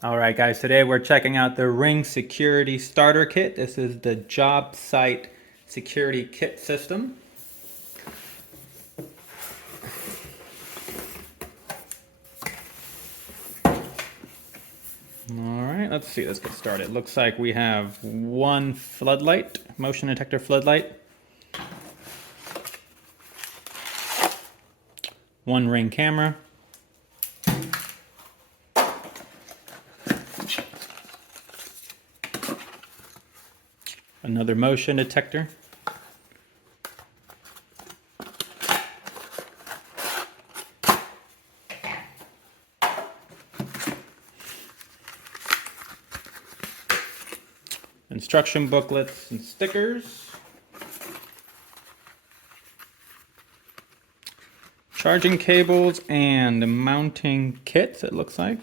Alright guys, today we're checking out the Ring Security Starter Kit. This is the Jobsite Security Kit System. Alright, let's see, let's get started. Looks like we have one floodlight, motion detector floodlight, one Ring camera, another motion detector, instruction booklets and stickers, charging cables and mounting kits, it looks like.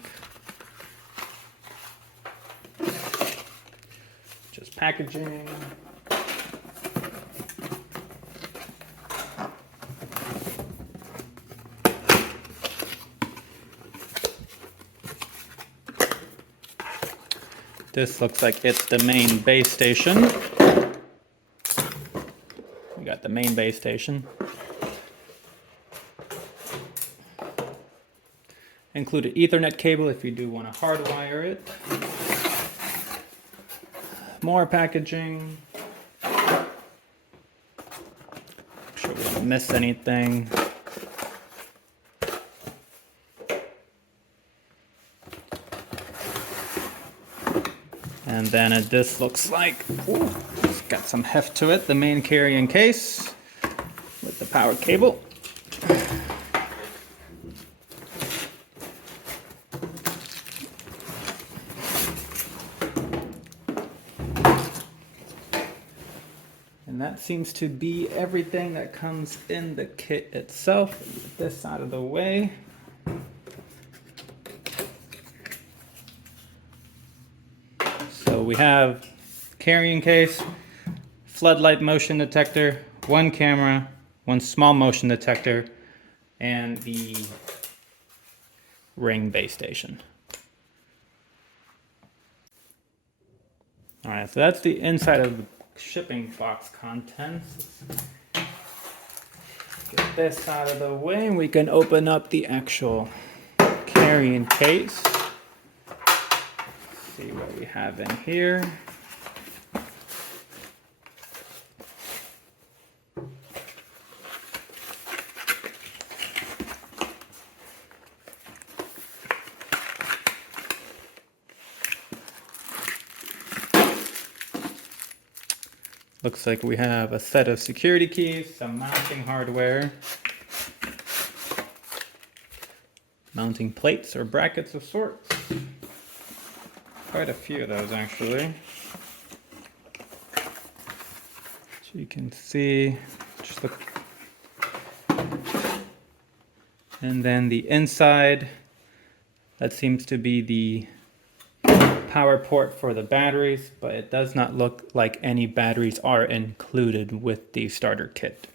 Just packaging. This looks like it's the main base station. We got the main base station. Included Ethernet cable if you do want to hardwire it. More packaging. Make sure we don't miss anything. And then this looks like, ooh, it's got some heft to it, the main carrying case with the power cable. And that seems to be everything that comes in the kit itself. Get this out of the way. So we have carrying case, floodlight motion detector, one camera, one small motion detector, and the Ring base station. All right, so that's the inside of the shipping box contents. Let's get this out of the way and we can open up the actual carrying case. See what we have in here. Looks like we have a set of security keys, some mounting hardware, mounting plates or brackets of sorts. Quite a few of those actually. So you can see, just look. And then the inside, that seems to be the power port for the batteries, but it does not look like any batteries are included with the starter kit.